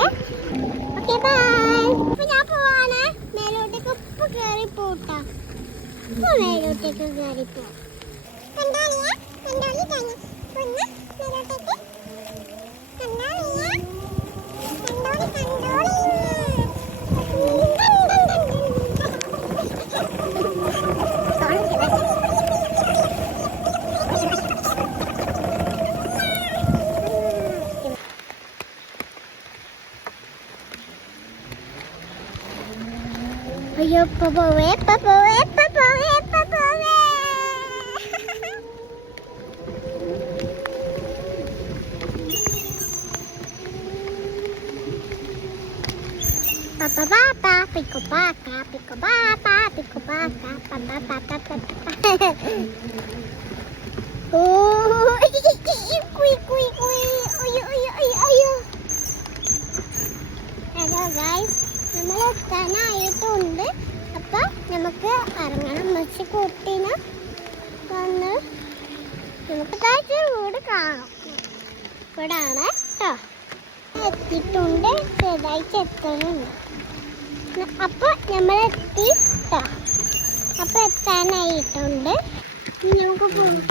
Okay bye. അപ്പൊ ഞാൻ പോവാണ്. മേലോട്ടേക്ക് ഉപ്പ് കയറി പോട്ടാ. മേലോട്ടേക്ക് കയറി പോ. Ayo, papawe. Papa, pico baka. Oh, kui. Ayo. Hello guys, നമ്മൾ എത്താനായിട്ടുണ്ട്. അപ്പൊ നമുക്ക് ഇറങ്ങണം. മച്ചി കുട്ടീനെ വന്ന് നമുക്ക് താഴത്തെ വീട് കാണാം. ഇവിടാണ് കേട്ടോ. എത്തിയിട്ടുണ്ട്. ചെറുതായിട്ട് എത്തുന്നുണ്ട്. അപ്പൊ നമ്മൾ എത്തി കേട്ടോ. അപ്പൊ എത്താനായിട്ടുണ്ട്. നമുക്ക് പോകാം.